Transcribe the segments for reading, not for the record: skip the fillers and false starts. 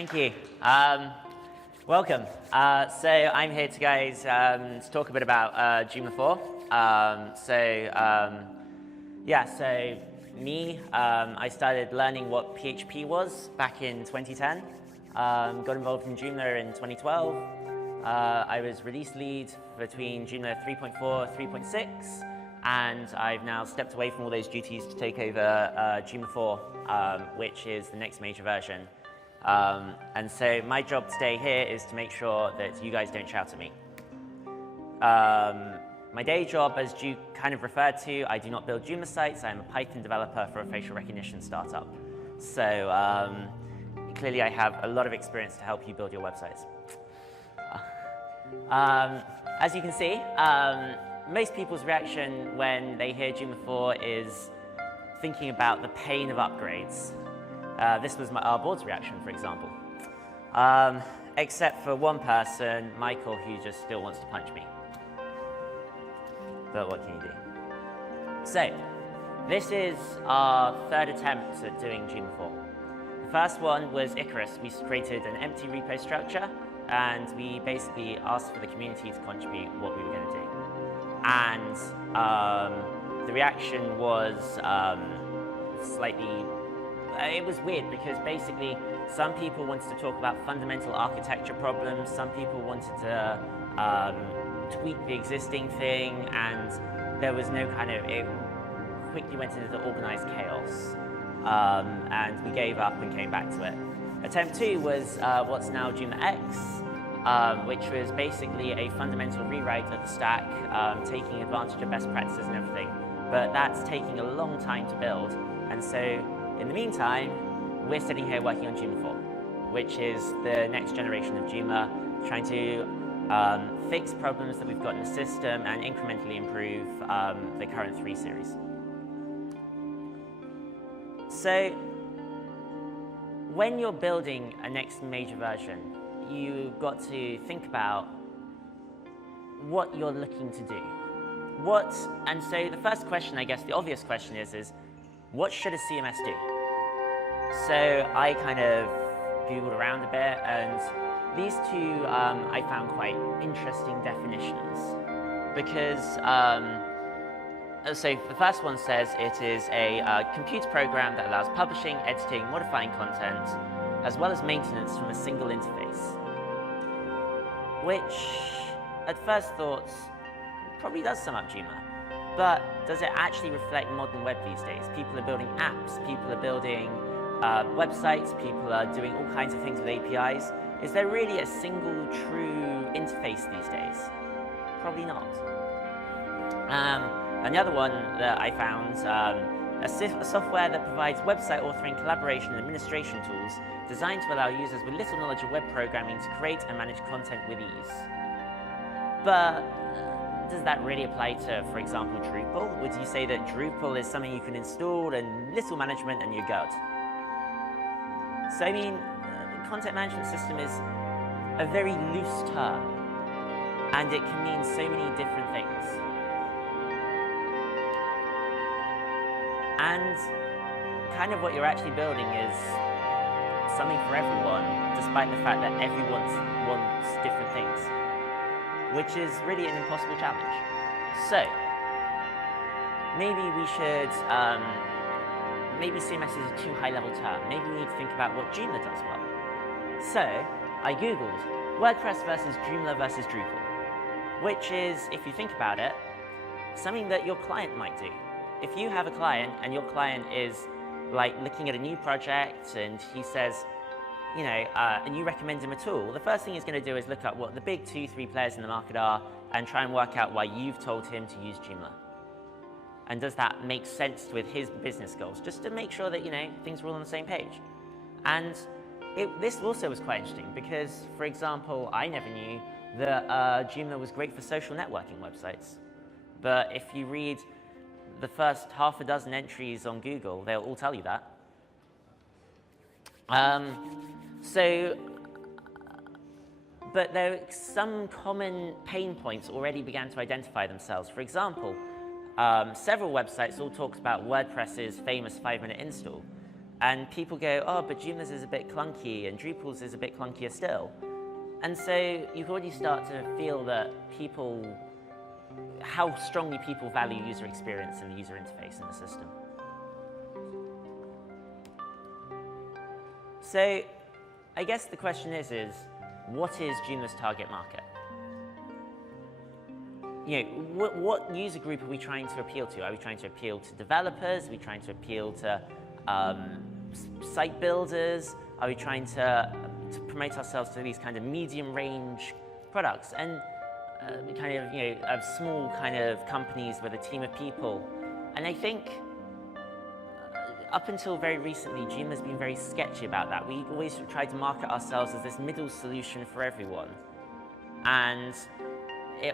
Thank you. Welcome. So I'm here to talk a bit about Joomla 4. I started learning what PHP was back in 2010. Got involved in Joomla in 2012. I was release lead between Joomla 3.4, 3.6, and I've now stepped away from all those duties to take over Joomla 4, which is the next major version. And so my job today here is to make sure that you guys don't shout at me. My day job, as you kind of referred to, I do not build Joomla sites. I'm a Python developer for a facial recognition startup. So clearly I have a lot of experience to help you build your websites. As you can see, most people's reaction when they hear Joomla 4 is thinking about the pain of upgrades. This was our board's reaction, for example. Except for one person, Michael, who just still wants to punch me. But what can you do? So, this is our third attempt at doing Joomla 4. The first one was Icarus. We created an empty repo structure, and we basically asked for the community to contribute what we were going to do. And the reaction was it was weird because basically some people wanted to talk about fundamental architecture problems, some people wanted to tweak the existing thing, and there was no it quickly went into the organized chaos. And we gave up and came back to it. Attempt 2 was what's now Joomla X, which was basically a fundamental rewrite of the stack, taking advantage of best practices and everything. But that's taking a long time to build, and so in the meantime, we're sitting here working on Joomla 4, which is the next generation of Joomla, trying to fix problems that we've got in the system and incrementally improve the current 3 series. So when you're building a next major version, you've got to think about what you're looking to do. And so the first question, I guess the obvious question is what should a CMS do? So I kind of Googled around a bit, and these two I found quite interesting definitions. Because, so the first one says it is a computer program that allows publishing, editing, modifying content, as well as maintenance from a single interface. Which, at first thoughts, probably does sum up Joomla. But does it actually reflect modern web these days? People are building apps, people are building websites, people are doing all kinds of things with APIs. Is there really a single true interface these days? Probably not. Another one that I found, a software that provides website authoring, collaboration, and administration tools designed to allow users with little knowledge of web programming to create and manage content with ease. But does that really apply to, for example, Drupal? Would you say that Drupal is something you can install and little management and you're good? So I mean, content management system is a very loose term, and it can mean so many different things. And kind of what you're actually building is something for everyone, despite the fact that everyone wants different things, which is really an impossible challenge. So maybe we should, maybe CMS is a too high-level term. Maybe we need to think about what Joomla does well. So I Googled WordPress versus Joomla versus Drupal, which is, if you think about it, something that your client might do. If you have a client and your client is like looking at a new project and he says, you know, and you recommend him a tool, the first thing he's going to do is look up what the big 2-3 players in the market are and try and work out why you've told him to use Joomla. And does that make sense with his business goals? Just to make sure that, you know, things are all on the same page. And this also was quite interesting because, for example, I never knew that Joomla was great for social networking websites. But if you read the first half a dozen entries on Google, they'll all tell you that. But there are some common pain points already began to identify themselves. For example, several websites all talked about WordPress's famous 5-minute install. And people go, oh, but Joomla's is a bit clunky and Drupal's is a bit clunkier still. And so you already start to feel that how strongly people value user experience and the user interface in the system. So I guess the question is what is Joomla's target market? What user group are we trying to appeal to? Are we trying to appeal to developers? Are we trying to appeal to site builders? Are we trying to promote ourselves to these kind of medium range products? And kind of small kind of companies with a team of people. And I think up until very recently, Joomla's been very sketchy about that. We always tried to market ourselves as this middle solution for everyone. And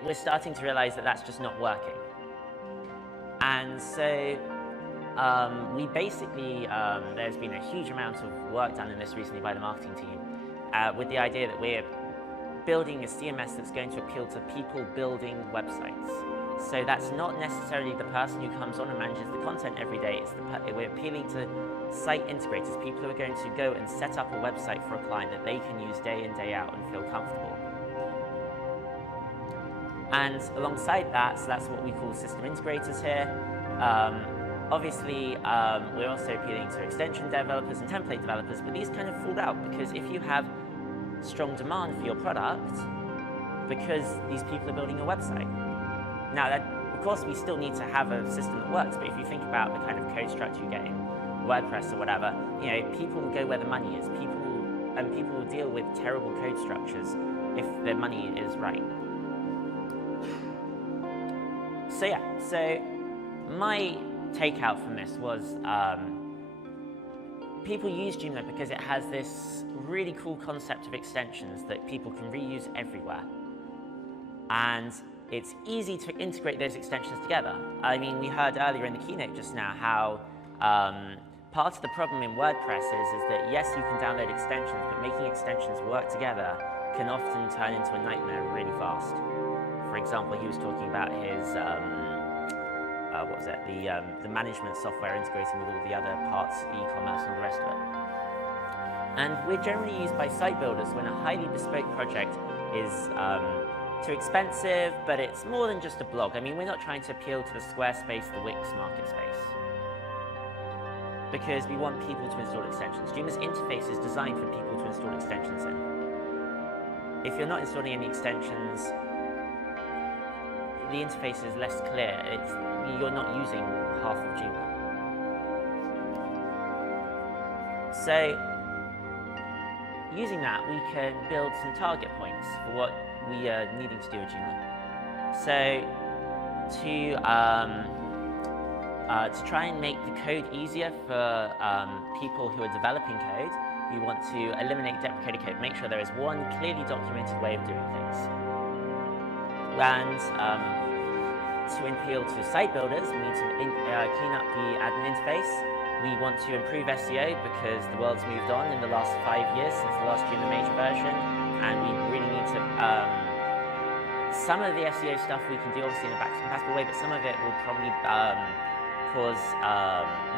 we're starting to realize that that's just not working. And so we basically, there's been a huge amount of work done in this recently by the marketing team with the idea that we're building a CMS that's going to appeal to people building websites. So that's not necessarily the person who comes on and manages the content every day. We're appealing to site integrators, people who are going to go and set up a website for a client that they can use day in, day out and feel comfortable. And alongside that, so that's what we call system integrators here. Obviously, we're also appealing to extension developers and template developers, but these kind of fall out because if you have strong demand for your product, because these people are building a website. Now, of course, we still need to have a system that works, but if you think about the kind of code structure you get in WordPress or whatever, people will go where the money is. People will deal with terrible code structures if their money is right. So yeah, so my takeout from this was people use Joomla because it has this really cool concept of extensions that people can reuse everywhere. And it's easy to integrate those extensions together. I mean, we heard earlier in the keynote just now how part of the problem in WordPress is that yes, you can download extensions, but making extensions work together can often turn into a nightmare really fast. For example, he was talking about his what was it? The management software integrating with all the other parts, e-commerce and all the rest of it. And we're generally used by site builders when a highly bespoke project is too expensive, but it's more than just a blog. I mean, we're not trying to appeal to the Squarespace, the Wix market space, because we want people to install extensions. Joomla's interface is designed for people to install extensions in. If you're not installing any extensions, the interface is less clear. You're not using half of Joomla. So, using that, we can build some target points for what we are needing to do with Joomla. So, to try and make the code easier for people who are developing code, we want to eliminate deprecated code, make sure there is one clearly documented way of doing things. And to appeal to site builders, we need to clean up the admin interface. We want to improve SEO because the world's moved on in the last 5 years since the last Joomla major version, and we really need to. Some of the SEO stuff we can do obviously in a backwards compatible way, but some of it will probably cause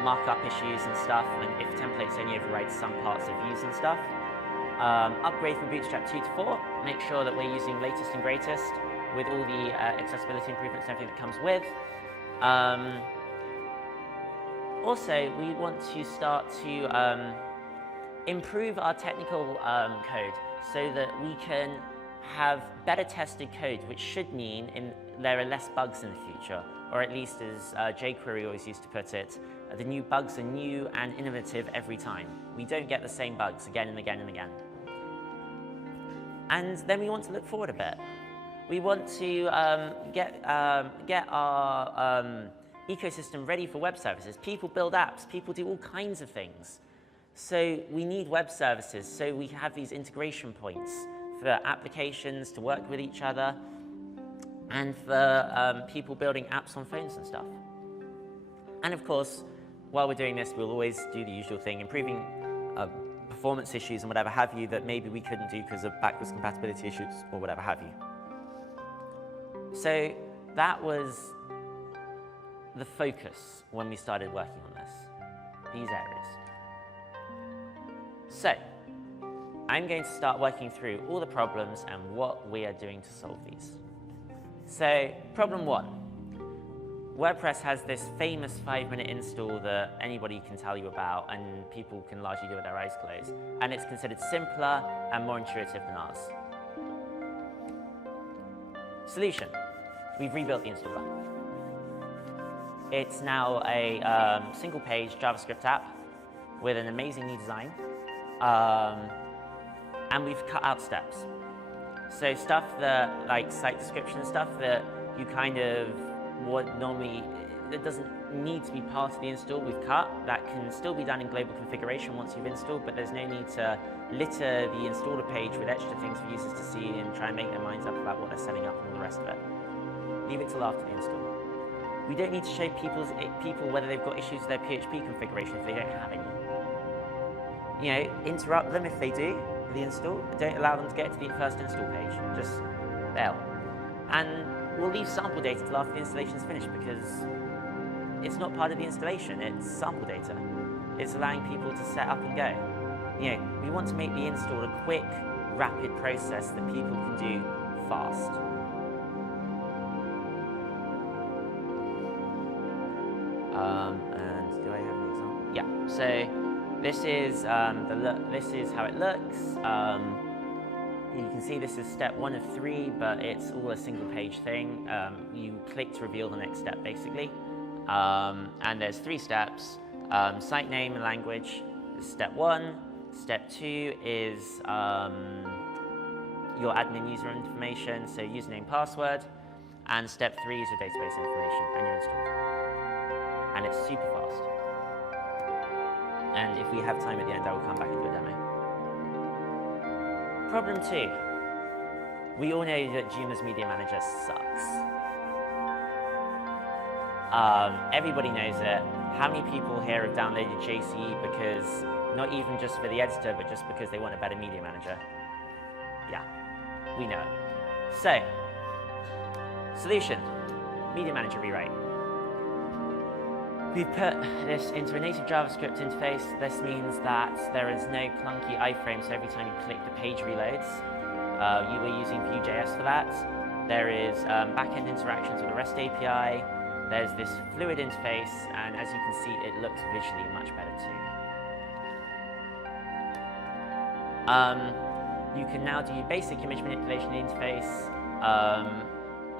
markup issues and stuff, and if templates only override some parts of views and stuff. Upgrade from Bootstrap 2 to 4, make sure that we're using latest and greatest with all the accessibility improvements and everything that comes with. Also, we want to start to improve our technical code so that we can have better tested code, which should mean there are less bugs in the future, or at least as jQuery always used to put it, the new bugs are new and innovative every time. We don't get the same bugs again and again and again. And then we want to look forward a bit. We want to get our ecosystem ready for web services. People build apps, people do all kinds of things. So we need web services, so we have these integration points for applications to work with each other, and for people building apps on phones and stuff. And of course, while we're doing this, we'll always do the usual thing, improving performance issues and whatever have you that maybe we couldn't do because of backwards compatibility issues or whatever have you. So that was the focus when we started working on this, these areas. So, I'm going to start working through all the problems and what we are doing to solve these. So, problem 1. WordPress has this famous 5-minute install that anybody can tell you about and people can largely do with their eyes closed. And it's considered simpler and more intuitive than ours. Solution. We've rebuilt the installer. It's now a single-page JavaScript app with an amazing new design. And we've cut out steps. So stuff that, like site description stuff that you kind of would normally, that doesn't need to be part of the install, we've cut. That can still be done in global configuration once you've installed, but there's no need to litter the installer page with extra things for users to see and try and make their minds up about what they're setting up and all the rest of it. Leave it till after the install. We don't need to show people whether they've got issues with their PHP configuration if they don't have any. You know, interrupt them if they do with the install. Don't allow them to get to the first install page. Just fail. And we'll leave sample data till after the installation is finished because it's not part of the installation, it's sample data. It's allowing people to set up and go. You know, we want to make the install a quick, rapid process that people can do fast. And do I have an example? Yeah. So this is this is how it looks. You can see this is step 1 of 3, but it's all a single-page thing. You click to reveal the next step, basically. And there's 3 steps. Site name and language is step 1. Step 2 is your admin user information, so username, password. And step 3 is your database information, and you're installed. And it's super fast. And if we have time at the end, I will come back and do a demo. Problem 2. We all know that Joomla's Media Manager sucks. Everybody knows it. How many people here have downloaded JCE because, not even just for the editor, but just because they want a better media manager? Yeah, we know it. So, solution, media manager rewrite. We've put this into a native JavaScript interface. This means that there is no clunky iframe, so every time you click, the page reloads. You were using Vue.js for that. There is back-end interactions with the REST API. There's this fluid interface, and as you can see, it looks visually much better too. You can now do basic image manipulation interface.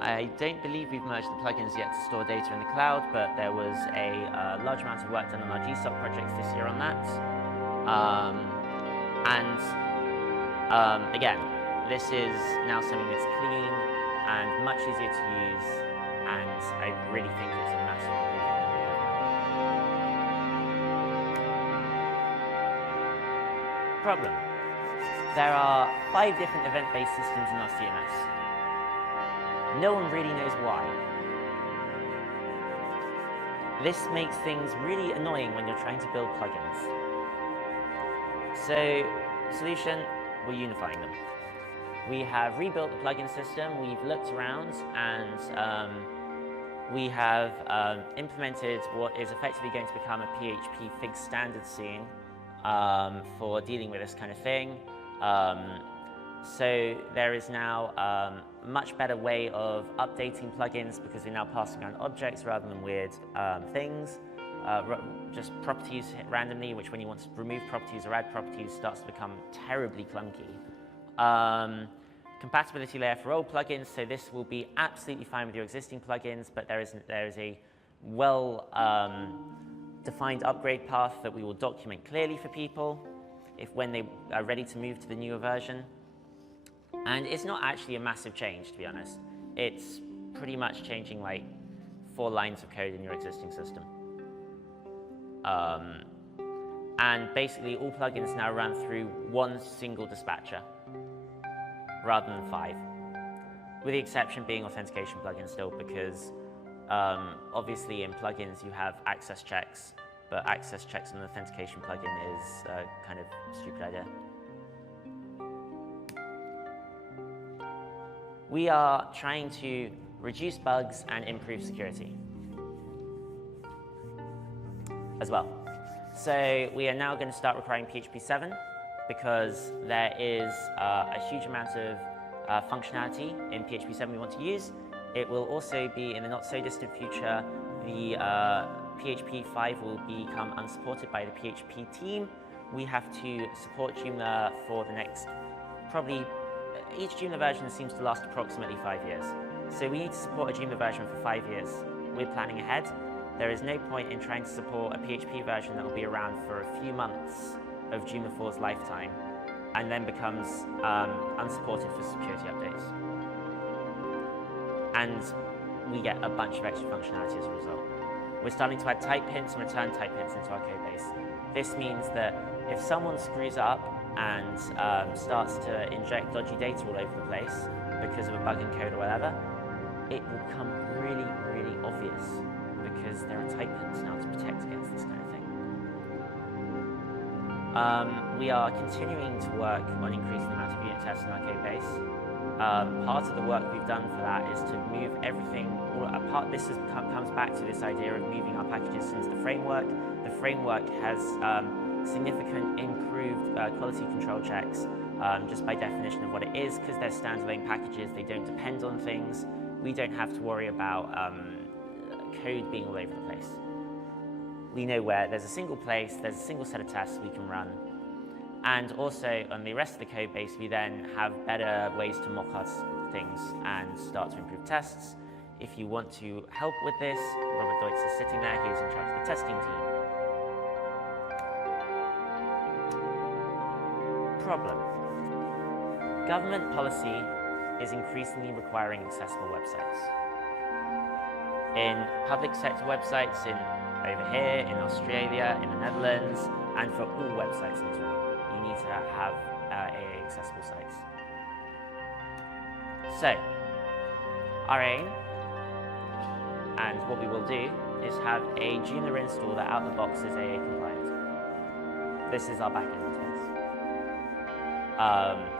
I don't believe we've merged the plugins yet to store data in the cloud, but there was a large amount of work done on our GSOC projects this year on that. Again, this is now something that's clean and much easier to use, and I really think it's a massive improvement that we have now. Problem. There are 5 different event-based systems in our CMS. No one really knows why. This makes things really annoying when you're trying to build plugins. So, solution, we're unifying them. We have rebuilt the plugin system, we've looked around, and we have implemented what is effectively going to become a PHP Fig standard soon for dealing with this kind of thing. So there is now a much better way of updating plugins because we're now passing around objects rather than weird things. Just properties hit randomly, which when you want to remove properties or add properties starts to become terribly clunky. Compatibility layer for all plugins, so this will be absolutely fine with your existing plugins, but there is a well defined upgrade path that we will document clearly for people when they are ready to move to the newer version. And it's not actually a massive change, to be honest. It's pretty much changing like 4 lines of code in your existing system. And basically all plugins now run through 1 single dispatcher rather than 5. With the exception being authentication plugins still, because obviously in plugins you have access checks, but access checks on an authentication plugin is kind of a stupid idea. We are trying to reduce bugs and improve security as well. So we are now going to start requiring PHP 7 because there is a huge amount of functionality in PHP 7 we want to use. It will also be, in the not so distant future, the PHP 5 will become unsupported by the PHP team. We have to support Joomla for the next, probably, each Joomla version seems to last approximately 5 years. So we need to support a Joomla version for 5 years. We're planning ahead. There is no point in trying to support a PHP version that will be around for a few months of Joomla 4's lifetime and then becomes unsupported for security updates. And we get a bunch of extra functionality as a result. We're starting to add type hints and return type hints into our code base. This means that if someone screws up and starts to inject dodgy data all over the place because of a bug in code or whatever, it will become really, really obvious because there are type hints now to protect against this kind of thing. We are continuing to work on increasing the amount of unit tests in our code base. Part of the work we've done for that is to move everything, this comes back to this idea of moving our packages into the framework. The framework has significant improved quality control checks just by definition of what it is, because they're standalone packages, they don't depend on things. We don't have to worry about code being all over the place. We know where there's a single place, there's a single set of tests we can run. And also on the rest of the code base, we then have better ways to mock our things and start to improve tests. If you want to help with this, Robert Deutz is sitting there, he's in charge of the testing team. Problem. Government policy is increasingly requiring accessible websites. In public sector websites over here, in Australia, in the Netherlands, and for all websites in Israel, you need to have AA accessible sites. So, our aim, and what we will do, is have a Joomla install that out of the box is AA compliant. This is our backend interface.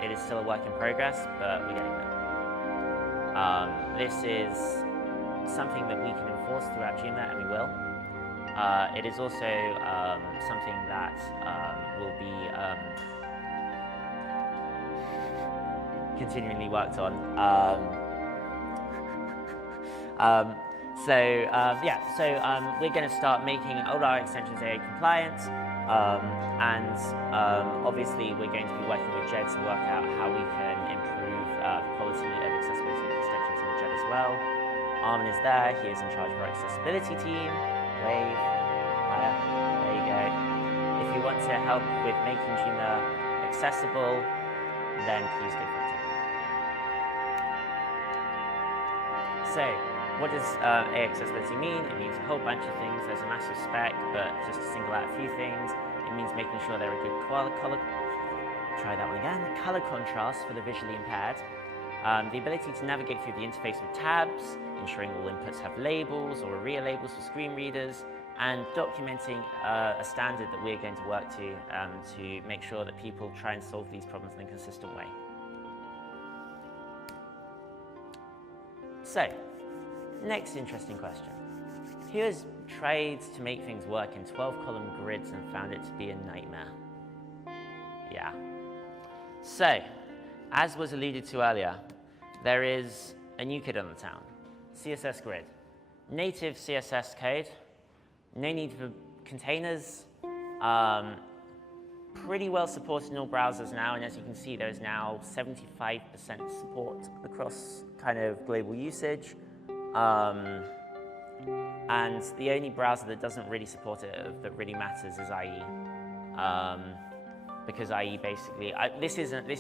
It is still a work in progress, but we're getting there. This is something that we can enforce throughout Joomla, and we will. It is also something that will be continually worked on. We're going to start making all our extensions AA compliant, and obviously we're going to be working with Jed to work out how we can improve the quality of accessibility extensions in the Jed as well. Armin is there, he is in charge of our accessibility team. Wave, higher, there you go. If you want to help with making Joomla accessible, then please go for it. So, what does AA accessibility mean? It means a whole bunch of things. There's a massive spec, but just to single out a few things, it means making sure there are good color contrast for the visually impaired. The ability to navigate through the interface with tabs, ensuring all inputs have labels or ARIA labels for screen readers, and documenting a standard that we're going to work to make sure that people try and solve these problems in a consistent way. So, next interesting question. Who has tried to make things work in 12-column grids and found it to be a nightmare? Yeah. So, as was alluded to earlier, there is a new kid on the town, CSS Grid. Native CSS code, no need for containers, pretty well supported in all browsers now, and as you can see, there is now 75% support across kind of global usage. And the only browser that doesn't really support it, that really matters, is IE. Because IE basically, this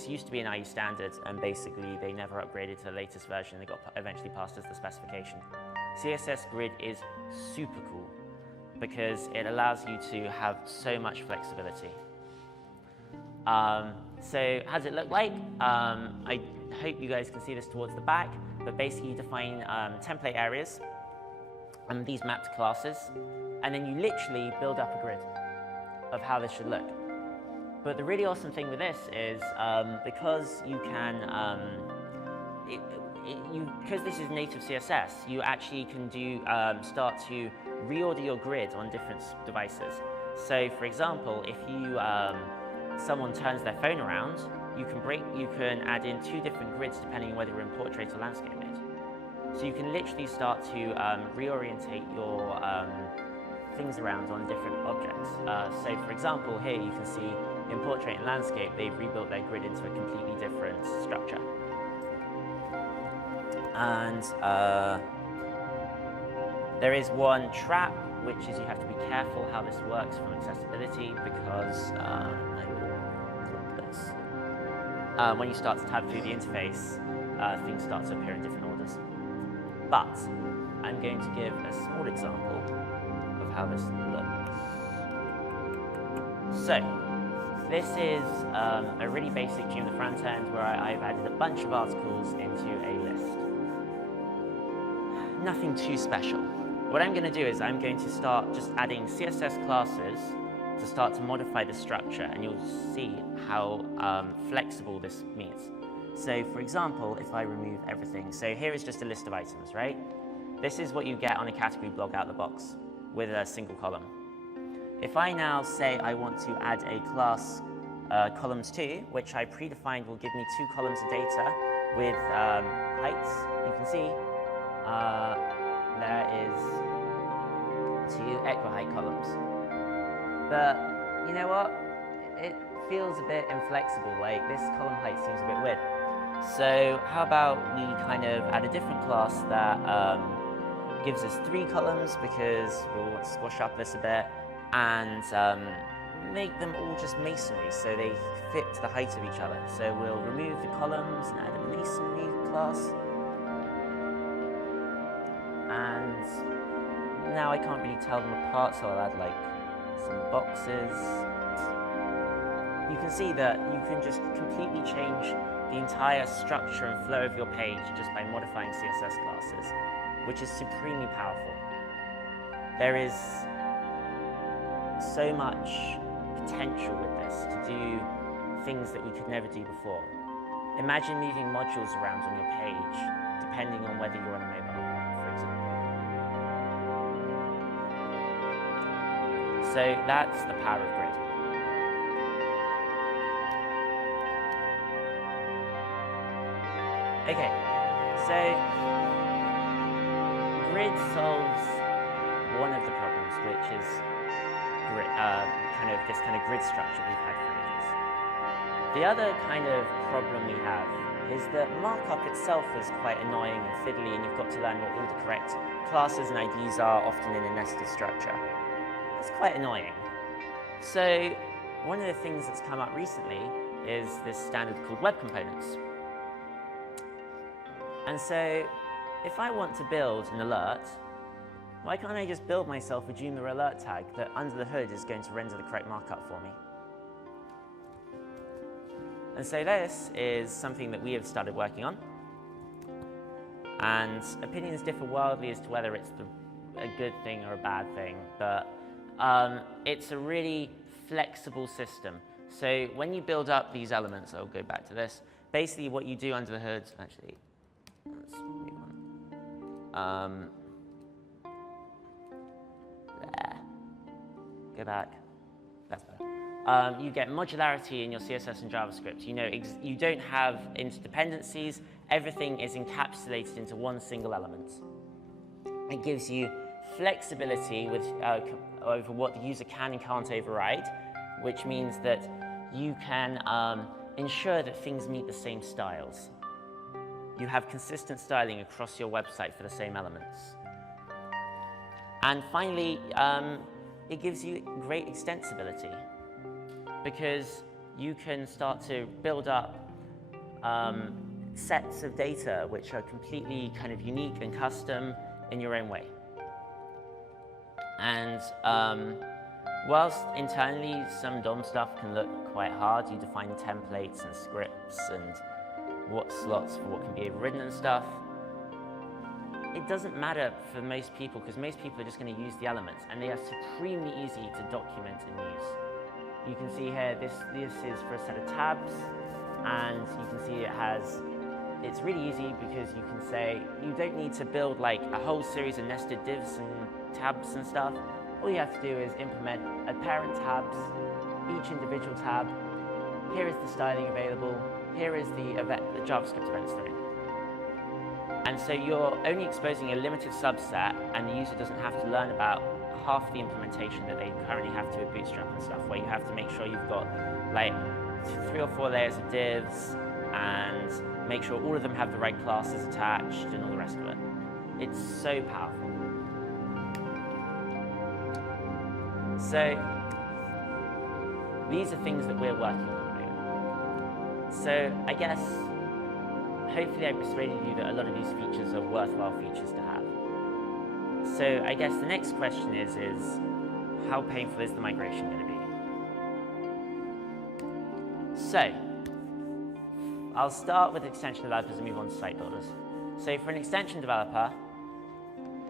used to be an IE standard, and basically they never upgraded to the latest version. They got eventually passed as the specification. CSS Grid is super cool because it allows you to have so much flexibility. So how does it look like? I hope you guys can see this towards the back, but basically you define template areas, and these map to classes, and then you literally build up a grid of how this should look. But the really awesome thing with this is because you can, because this is native CSS, you actually can do start to reorder your grid on different devices. So, for example, if you someone turns their phone around, you can add in 2 different grids depending on whether you're in portrait or landscape mode. So you can literally start to reorientate your things around on different objects. So for example, here you can see in portrait and landscape, they've rebuilt their grid into a completely different structure. And there is one trap, which is you have to be careful how this works from accessibility, because I will drop this. When you start to tab through the interface, things start to appear in different orders. But I'm going to give a small example of how this looks. So this is a really basic Joomla front end where I've added a bunch of articles into a list. Nothing too special. What I'm going to do is I'm going to start just adding CSS classes to start to modify the structure, and you'll see how flexible this means. So for example, if I remove everything, so here is just a list of items, right? This is what you get on a category blog out of the box with a single column. If I now say I want to add a class columns 2, which I predefined will give me 2 columns of data with heights, you can see there is 2 equi-height columns. But you know what? It feels a bit inflexible, like this column height seems a bit weird. So how about we kind of add a different class that gives us 3 columns, because we'll want to squash up this a bit, and make them all just masonry so they fit to the height of each other. So we'll remove the columns and add a masonry class. And now I can't really tell them apart, so I'll add like some boxes. You can see that you can just completely change the entire structure and flow of your page just by modifying CSS classes, which is supremely powerful. There is so much potential with this to do things that we could never do before. Imagine moving modules around on your page, depending on whether you're on a mobile, for example. So that's the power of grid. Okay, so grid solves one of the problems, which is grid, this kind of grid structure we've had for ages. The other kind of problem we have is that markup itself is quite annoying and fiddly, and you've got to learn what all the correct classes and IDs are, often in a nested structure. It's quite annoying. So one of the things that's come up recently is this standard called web components. And so if I want to build an alert, why can't I just build myself a Joomla alert tag that under the hood is going to render the correct markup for me? And so this is something that we have started working on. And opinions differ wildly as to whether it's a good thing or a bad thing, but it's a really flexible system. So when you build up these elements, I'll go back to this, basically what you do under the hood, actually, let's move on. There. Go back. That's better. You get modularity in your CSS and JavaScript. You know, you don't have interdependencies. Everything is encapsulated into one single element. It gives you flexibility with, over what the user can and can't override, which means that you can ensure that things meet the same styles. You have consistent styling across your website for the same elements. And finally, it gives you great extensibility, because you can start to build up sets of data which are completely kind of unique and custom in your own way. And whilst internally some DOM stuff can look quite hard, you define templates and scripts and what slots for what can be overridden and stuff, it doesn't matter for most people, because most people are just going to use the elements, and they are supremely easy to document and use. You can see here, this is for a set of tabs, and you can see it's really easy, because you can say, you don't need to build like a whole series of nested divs and tabs and stuff. All you have to do is implement a parent tabs, each individual tab, here is the styling available, here is the JavaScript event string. And so you're only exposing a limited subset, and the user doesn't have to learn about half the implementation that they currently have to with Bootstrap and stuff, where you have to make sure you've got like 3 or 4 layers of divs and make sure all of them have the right classes attached and all the rest of it. It's so powerful. So these are things that we're working on at the moment. So I guess hopefully I persuaded you that a lot of these features are worthwhile features to have. So I guess the next question is how painful is the migration going to be? So I'll start with extension developers and move on to site builders. So for an extension developer,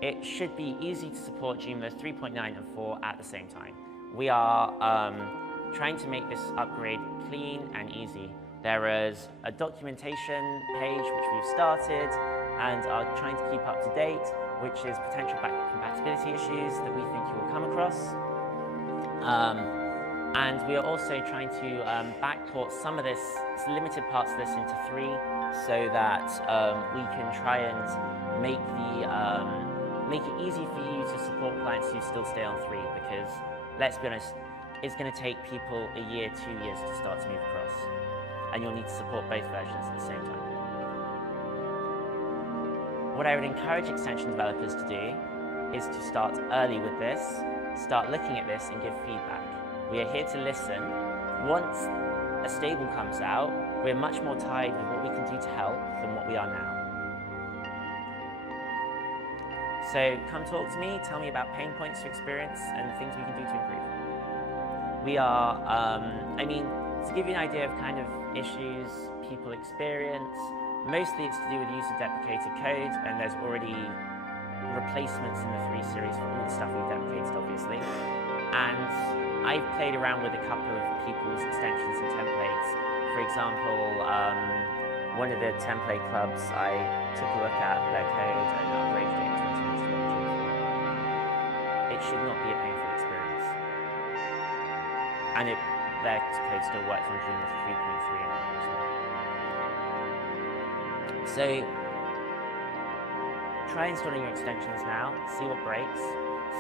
it should be easy to support Joomla 3.9 and 4 at the same time. We are trying to make this upgrade clean and easy. There is a documentation page which we've started and are trying to keep up to date, which is potential compatibility issues that we think you will come across. And we are also trying to backport some of this, limited parts of this into 3, so that we can try and make it easy for you to support clients who still stay on 3, because let's be honest, it's going to take people a year, 2 years to start to move across. And you'll need to support both versions at the same time. What I would encourage extension developers to do is to start early with this, start looking at this and give feedback. We are here to listen. Once a stable comes out, we're much more tied with what we can do to help than what we are now. So come talk to me, tell me about pain points you experience and things we can do to improve. We are, to give you an idea of kind of issues people experience, mostly it's to do with user-deprecated code, and there's already replacements in the 3 series for all the stuff we've deprecated, obviously. And I've played around with a couple of people's extensions and templates. For example, one of the template clubs, I took a look at their code and upgraded it in 20 minutes. It should not be a painful experience. And their code still works on Joomla 3.3 and so try installing your extensions now, see what breaks,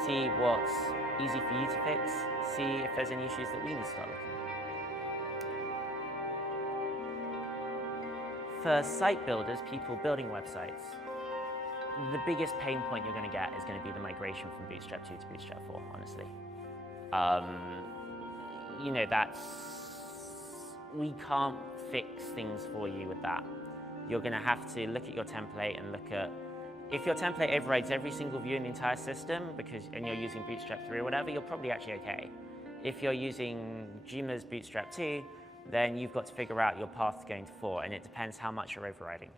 see what's easy for you to fix, see if there's any issues that we need to start looking at. For site builders, people building websites, the biggest pain point you're going to get is going to be the migration from Bootstrap 2 to Bootstrap 4, honestly. We can't fix things for you with that. You're going to have to look at your template and look at, if your template overrides every single view in the entire system and you're using Bootstrap 3 or whatever, you're probably actually okay. If you're using Joomla's Bootstrap 2, then you've got to figure out your path to going to 4, and it depends how much you're overriding.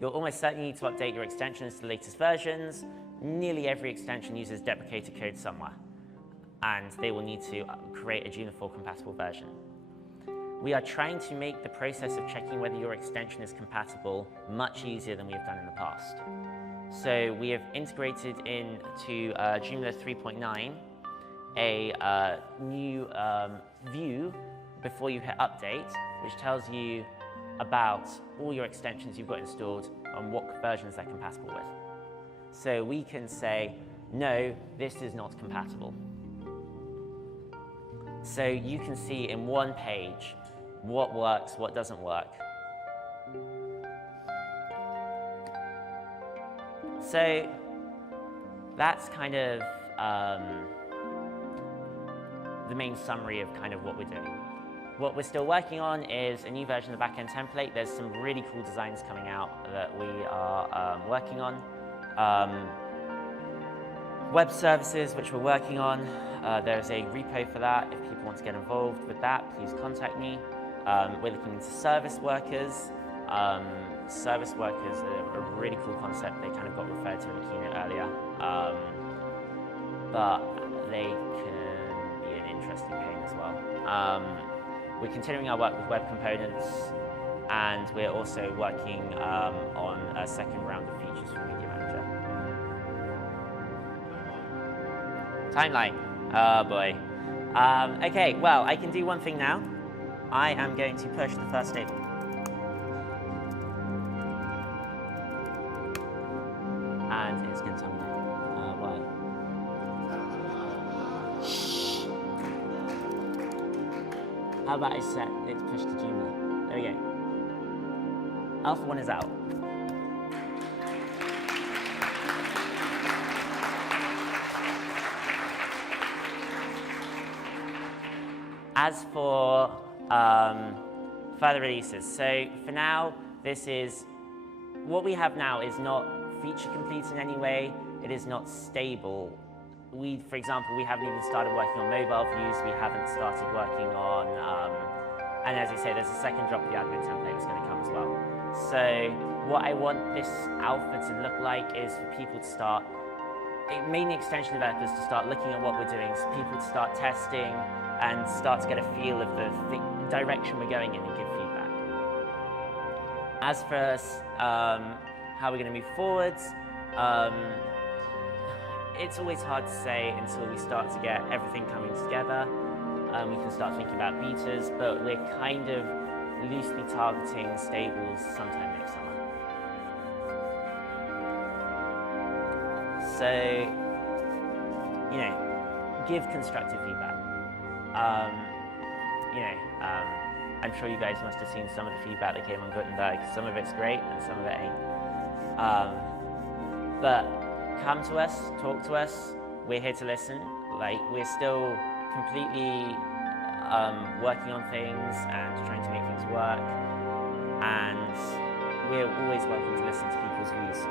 You'll almost certainly need to update your extensions to the latest versions. Nearly every extension uses deprecated code somewhere, and they will need to create a Joomla 4 compatible version. We are trying to make the process of checking whether your extension is compatible much easier than we have done in the past. So we have integrated into Joomla 3.9 a new view before you hit update, which tells you about all your extensions you've got installed and what versions they're compatible with. So we can say, no, this is not compatible. So you can see in one page what works, what doesn't work. So that's kind of the main summary of kind of what we're doing. What we're still working on is a new version of the backend template. There's some really cool designs coming out that we are working on. Web services, which we're working on. There's a repo for that. If people want to get involved with that, please contact me. We're looking into service workers. Service workers are a really cool concept. They kind of got referred to in the keynote earlier. But they can be an interesting pain as well. We're continuing our work with web components, and we're also working on a second round of features for Media Manager. Timeline. Oh boy. Okay, well, I can do one thing now. I am going to push the first stable. And it's going to tell me why. How about I set it push to Joomla? There we go. Alpha 1 is out. As for further releases, so for now, this is, what we have now is not feature complete in any way. It is not stable. For example, we haven't even started working on mobile views. We haven't started working on, and as you say, there's a second drop of the admin template that's going to come as well. So what I want this alpha to look like is for people to start, mainly extension developers, to start looking at what we're doing, so people to start testing and start to get a feel of the direction we're going in and give feedback. As for how we're going to move forwards, it's always hard to say until we start to get everything coming together. We can start thinking about betas, but we're kind of loosely targeting stables sometime next summer. So, you know, give constructive feedback. I'm sure you guys must have seen some of the feedback that came on Gutenberg. Some of it's great and some of it ain't. But come to us, talk to us. We're here to listen. Like, we're still completely working on things and trying to make things work. And we're always welcome to listen to people's views.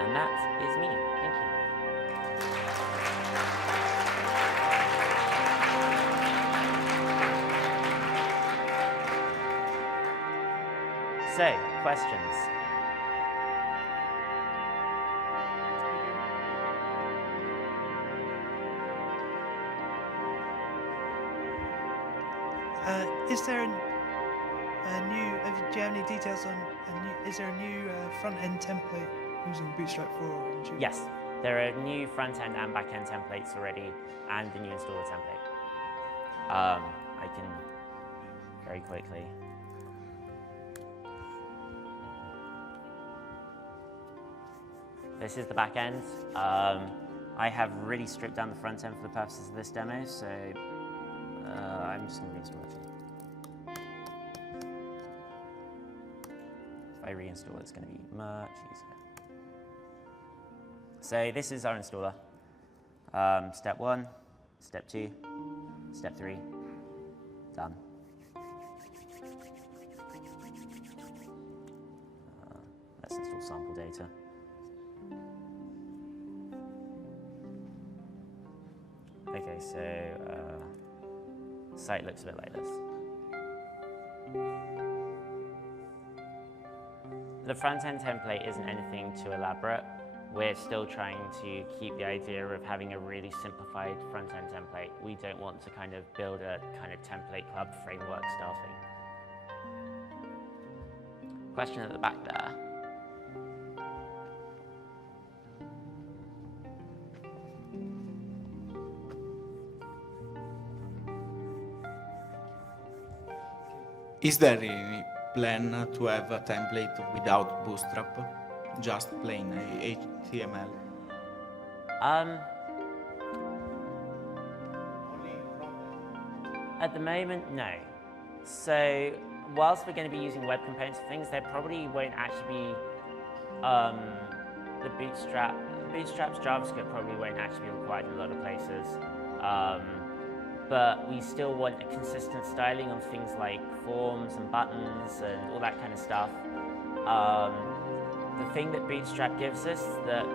And that is me. Thank you. So, questions? Is there a new? Do you have any details on is there a new front-end template using Bootstrap 4 in Joomla? Yes, there are new front-end and back-end templates already, and the new installer template. I can very quickly. This is the back end. I have really stripped down the front end for the purposes of this demo, so I'm just going to reinstall it. If I reinstall it, it's going to be much easier. So this is our installer. Step 1, step 2, step 3, done. Let's install sample data. Okay, so site looks a bit like this. The front-end template isn't anything too elaborate. We're still trying to keep the idea of having a really simplified front-end template. We don't want to kind of build a kind of template club framework style thing. Question at the back there. Is there any plan to have a template without Bootstrap, just plain HTML? At the moment, no. So whilst we're going to be using web components and things, there probably won't actually be the Bootstrap's JavaScript probably won't actually be required in a lot of places. But we still want a consistent styling on things like forms and buttons and all that kind of stuff. The thing that Bootstrap gives us that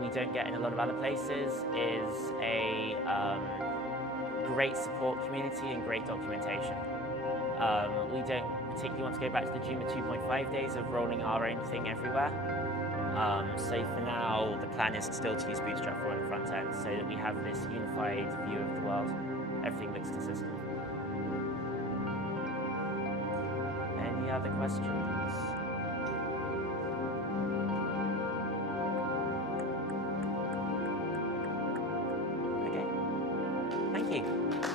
we don't get in a lot of other places is a great support community and great documentation. We don't particularly want to go back to the Joomla 2.5 days of rolling our own thing everywhere. So for now, the plan is still to use Bootstrap 4 on the front end so that we have this unified view of the world. Everything looks consistent. Any other questions? you.